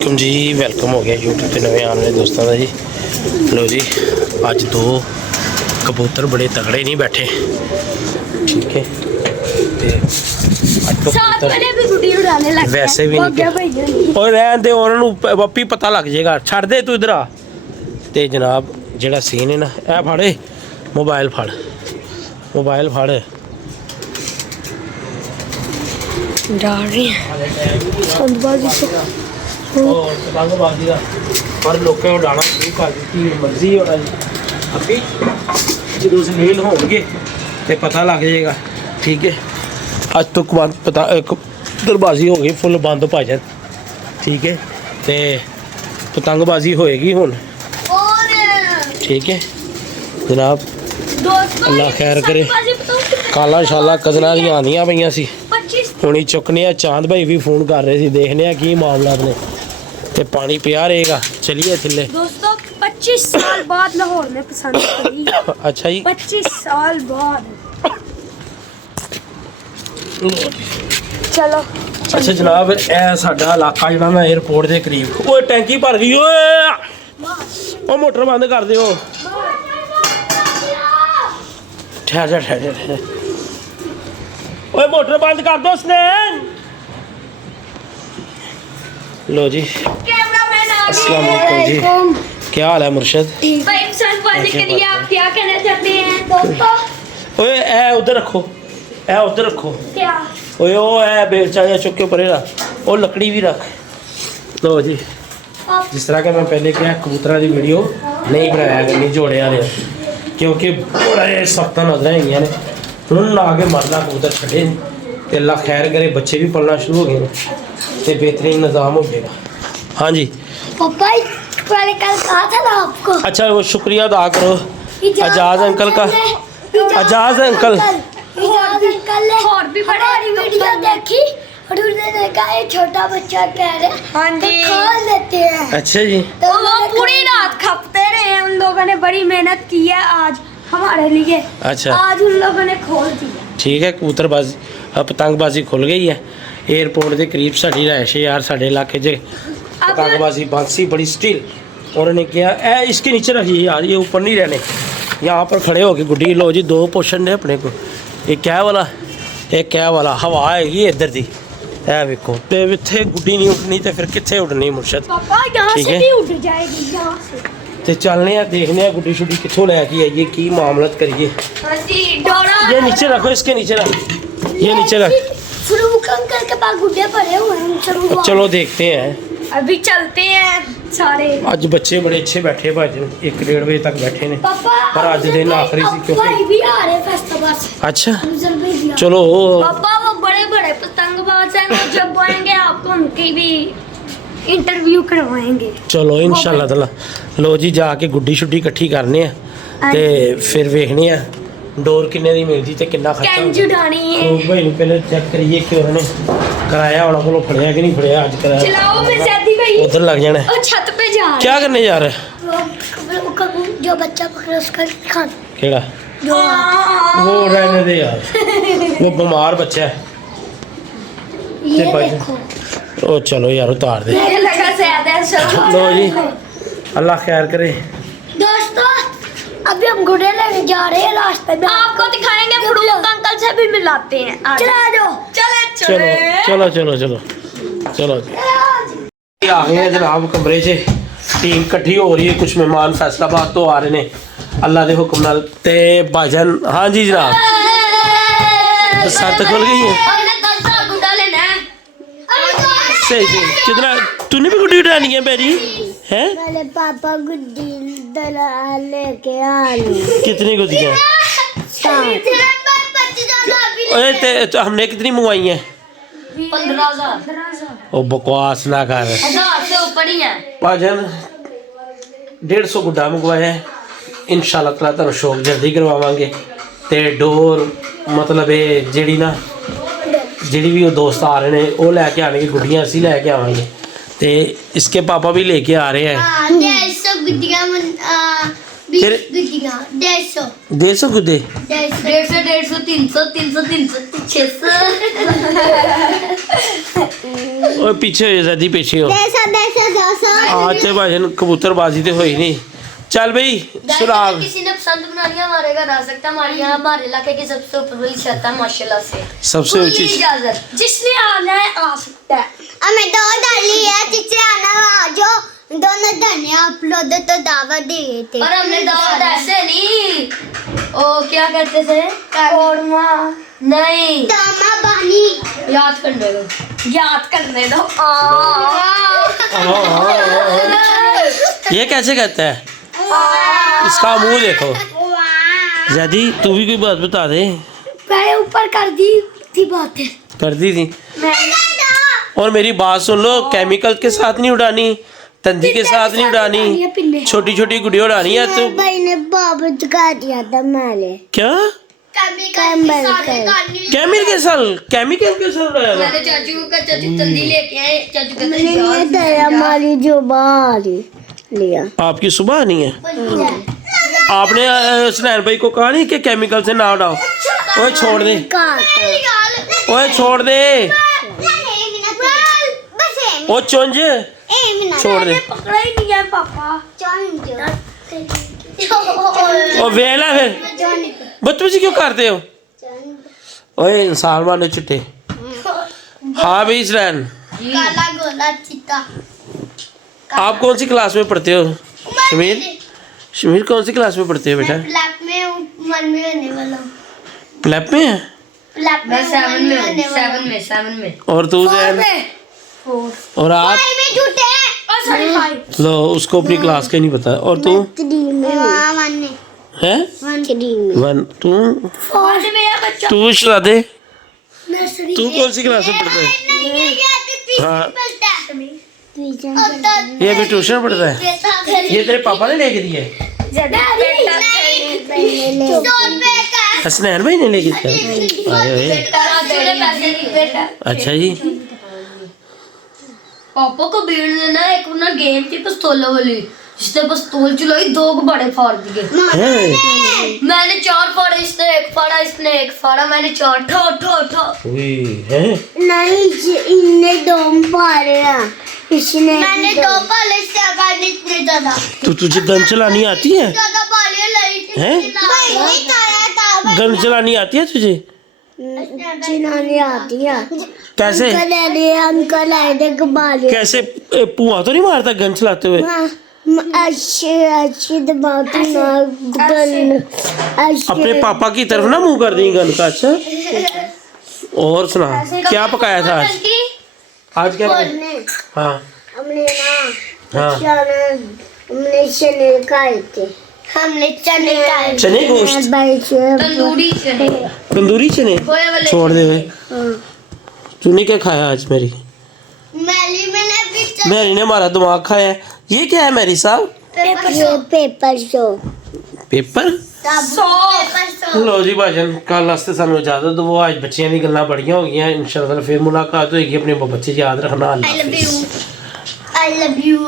जी welcome हो गया YouTube पे नवे आने वाले दोस्तों का जी। लो जी अज दो कबूतर बड़े तगड़े नहीं बैठे, ठीक है। वैसे भी नहीं और रहन दे उन्होंने वापी पता लग जाएगा। छड़ दे तू इधर आ। तो जनाब जेड़ा सीन है ना, ए फड़े मोबाइल फड़, मोबाइल फड़ पर लोगों उड़ाना शुरू कर दी मर्जी होना जी। अभी जो नील होंगे तो पता लग जाएगा, ठीक है। अज तो पता दरबाजी हो गई फुल बंद भाजन, ठीक है। तो पतंगबाजी होएगी हुन, ठीक है जनाब। अल्लाह खैर करे। काला शाला कजना दी आंदियां पईयां सी, हुणी चुकने आ। चांद भाई भी फोन कर रहे थे, देखने की मामला ने। ते पानी पिया रहेगा। चलिए थल्ले दोस्तों 25 साल बाद लाहौर में पसंद करी। अच्छा जी 25 साल बाद। चलो अच्छा जनाब, ए साडा इलाका जिहड़ा ना एयरपोर्ट के करीब। ओए टैंकी भर गई ओए, ओ मोटर बंद कर दियो। ठहर जा ठहर जा। ओए मोटर बंद कर दो उसने। लो जी अस्सलाम वालेकुम जी, क्या हाल है मुर्शद? आप क्या कहना चाहते हैं दोस्तों? ओए ए उधर रखो, ए उधर रखो। क्या? ओए ओ ए बेलचा या चुक के परे रख, ओ लकड़ी भी रख। लो जी जिस तरह के मैं पहले क्या कबूतरा की वीडियो नहीं बनाया करनी जोड़े वाले, क्योंकि बड़े सख्त नजर है ने। हूँ ला के मरना कबूतर छे तो अल्लाह खैर करे, बच्चे भी पलना शुरू हो गए तो बेहतरीन निज़ाम हो जाएगा। हाँ जी पापा मैंने कल कहा था ना आपको। अच्छा वो शुक्रिया अदा करो एजाज अंकल का। एजाज अंकल और भी बड़ी वीडियो देखी और उन्होंने देखा ये छोटा बच्चा कह रहे हाँ जी खा लेते हैं। अच्छा जी तो वो पूरी रात खपते रहे। उन लोगों ने बड़ी मेहनत की है आज हमारे लिए। अच्छा आज उन लोगों ने खोल दिया, ठीक है। कबूतरबाजी पतंगबाजी खुल गई है एयरपोर्ट के करीब। साड़ी रहायश है यार, साढ़े इलाके च पतंगबाजी बांसी बड़ी स्टिल। उन्होंने किया ए इसके नीचे रखिए यार, ये ऊपर नहीं रहने, यहाँ पर खड़े होके गुड्डी। लो जी दो पोर्शन है अपने को, एक क्या वाला एक क्या वाला। हवा आएगी इधर दी है वेखो, तो इतने गुड्डी नहीं उठनी तो फिर कितने उड़नी मुर्शद, ठीक है। उठ जाएगी यहाँ से। तो चलने देखने गुड्डी शुड्डी कितों लैके आइए, की मामलत करिए। ये नीचे रखो, इसके नीचे रख, ये नीचे रख। फरूक अंकल के पास गुड्डे पड़े हुए हैं, चलो देखते हैं। अभी चलते हैं सारे। आज बच्चे बड़े अच्छे बैठे भाजन, 1-1.5 बजे तक बैठे ने। पर आज दिन आखिरी सी क्योंकि भी आ रहे फेस्टिवल से। अच्छा चलो पापा वो बड़े बड़े पतंगबाज हैं, वो जब आएंगे आपको उनकी भी इंटरव्यू करवाएंगे। चलो इंशाल्लाह ताला। लो जी जाके गुड्डी शुड्डी इकट्ठी करने हैं ते फिर वेखने हैं डोर किन्ने दी मिलदी ते किन्ना खर्चा होगा। भाई ने पहले चेक करिए कि उन्होंने कराया उन्होंने कोलों फड़िया कि नहीं फड़िया। आज कराया चलाओ मैं शादी भाई उधर लग जाना है। छत पे जा रहे क्या करने जा रहे? जो बच्चा पकड़े उसका खाना। केड़ा? वो रहने दे यार, वो बीमार बच्चा है। ये देखो ओ चलो यार उतार दे। लो जी अल्लाह खैर करे। दोस्तों अभी हम घोड़े लेने जा रहे हैं, रास्ते में आपको दिखाएंगे। फरूक अंकल से भी मिलाते हैं। चला दो चलो चलो चलो चलो चलो जी आ गए हैं जनाब कमरे से। टीम इकट्ठी हो रही है, कुछ मेहमान फैसलाबाद तो आ रहे हैं अल्लाह के हुक्म नाल ते भाजन। हाँ जी जनाब सत्त खुल गई है। सही सही कितना तूने भी गुड्डी उठानी है मेरी है? मेरे पापा गुड्डी लेके आ कितनी गुड्डियाँ? तो हमने कितनी मंगवाई हैं? 15,000। ओ बकवास ना कर, 1000 से ऊपर ही है भाजन। 150 गुड्डा मंगवाया है। इंशाल्लाह ताला तुहानू शौक जल्दी करवावांगे। ते डोर मतलब जेड़ी ना जेड़ी भी वो दोस्त आ रहे हैं वो लैके आने गुड्डियाँ असी लैके आवांगे। ते इसके पापा भी लेके आ रहे हैं। 150 गुड्डियाँ फिर 150 गुड्डे 150 300 300 300 600 ओए पीछे हो जदी पीछे हो आज ते भाजन कबूतरबाजी तो हुई नहीं चल भाई सुराग किसी ने पसंद बनानी है हमारे घर आ सकता है हमारे यहाँ हमारे इलाके की सबसे ऊपर वाली छत है माशाल्लाह से सबसे ऊंची इजाजत जिसने आना है आ सकता है हमें दो डाली है जिससे आना आ जाओ दोनों धनिया अपलोड तो दावत दे रहे थे और हमने दावत ऐसे नहीं ओ क्या कहते थे कौरमा नहीं दामा बानी याद करने दो ये कैसे कहता है इसका मुंह देखो जदी तू भी कोई बात बता दे मैंने ऊपर कर दी थी बातें कर दी थी और मेरी बात सुन लो केमिकल के साथ नहीं उड़ानी तंदी के साथ नहीं उड़ानी छोटी छोटी गुड़िया उड़ानी है तो भाई ने बाबत का दिया था मैंने क्या केमिकल के साथ उड़ाया हुआ? मैंने चाचू तंदी लेके आए चाचू कहते हैं मैंने तेरा हमारी जो बाहर लिया आपकी सुबह नहीं है आपने सुनैन भाई को कहा नहीं कि केमिकल से ना उड़ाओ ओए छोड़ दे ओए छोड़ दे ओ चुंझ छोड़ दे पकड़ा ही नहीं है पापा ओ वेला फिर बदतमीजी क्यों करते हो ओए इंसान मानो चिट्टे हाँ भाई सुनैन काला गोला चिट्टा आप कौन सी क्लास में पढ़ते हो शमीर कौन सी क्लास में पढ़ते हो बेटा लैब में मन में होने वाला हूँ लैब में है लैब मैं में 7 में और तू जैन और आप में झूठे लो उसको अपनी क्लास के नहीं पता और तू है वन तू शरा दे तू कौन सी क्लास में पढ़ता है हाँ ये भी ट्यूशन पढ़ता है ये तेरे पापा ने लेके दिया है हसनैन भाई ने लेके दिया अच्छा जी पापा को भीड़ ने ना एक ना गेम थी पिस्तौलों वाली जिसने पिस्तौल चलाई 2 बड़े फाड़ दिए हैं मैंने 4 फाड़े इसने 1 फाड़ा इसने 1 फाड़ा मैंने 4 ठो ठो ठो हैं नहीं इनने 2 पारे इसने मैंने 2 पाले इससे आगे इतने ज्यादा तो तुझे गन चलानी आती है ज्यादा पाले लाई हैं नहीं तारा था गन चलानी आती है तुझे चिनानी आती है कैसे अंकल आए थे कबाले कैसे पुआ तो नहीं मारता गन चलाते हुए अच्छे दबाती ना गन अपने पापा की तरफ ना मुंह कर दी गन का अच्छा और सुना क्या पकाया था आज क्या पकाया? हाँ हमने ना हाँ हमने चने खाए थे हमने चने खाए चने गोश्त तंदूरी चने तंदूरी चने खोए वाले छोड़ दे भाई तूने क्या खाया आज मेरी मैरी ने हमारा दिमाग खाया है ये क्या है मैरी साहब पेपर शो पेपर लो जी भाजन कल वास्ते सानू इजाजत दो आज बच्चियां दी गल्लां बड़ियां हो गईयां इंशाल्लाह फिर मुलाकात होएगी अपने बच्चे याद रखना आई लव यू